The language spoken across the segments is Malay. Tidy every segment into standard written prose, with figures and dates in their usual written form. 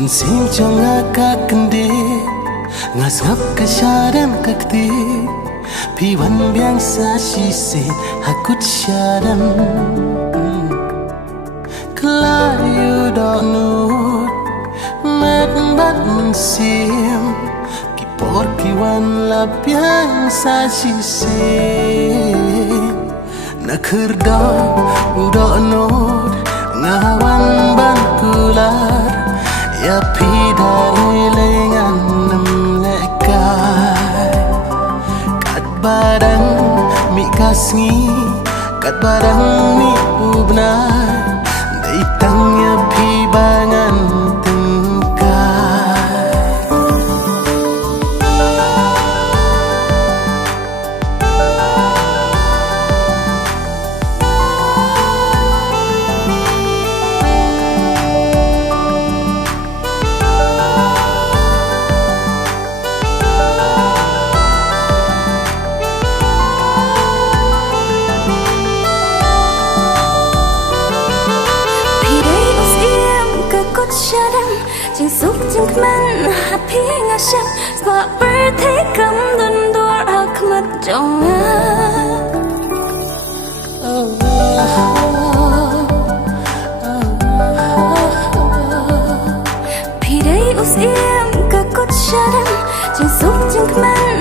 mynsiem jong kende ngasngap kasyadan kakti piwan biangsa shise hakut syadan kelayu donut met bat mynsiem kipor kiwan lapiang sa shise nakerda udonut ngawan bangkular ya pidalui lengan nemlekai kat barang mi kasngi kat barang mi ubnai daitangnya pibangan tengkai Suchiang happy ngasem spa birthday kam dun dor akmat jong pidai usiem ka kot shadam jing Suchiang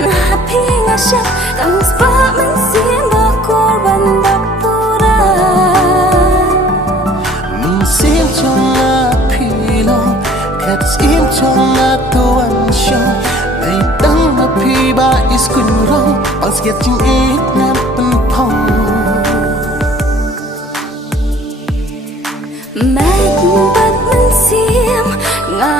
happy ngasem kam spa mynsiem ba korban dapura mynsiem jong im trong na tuan shong nay tang na pi ba is kun rong ang skiat ching it na pen pong mai bat mynsiem nga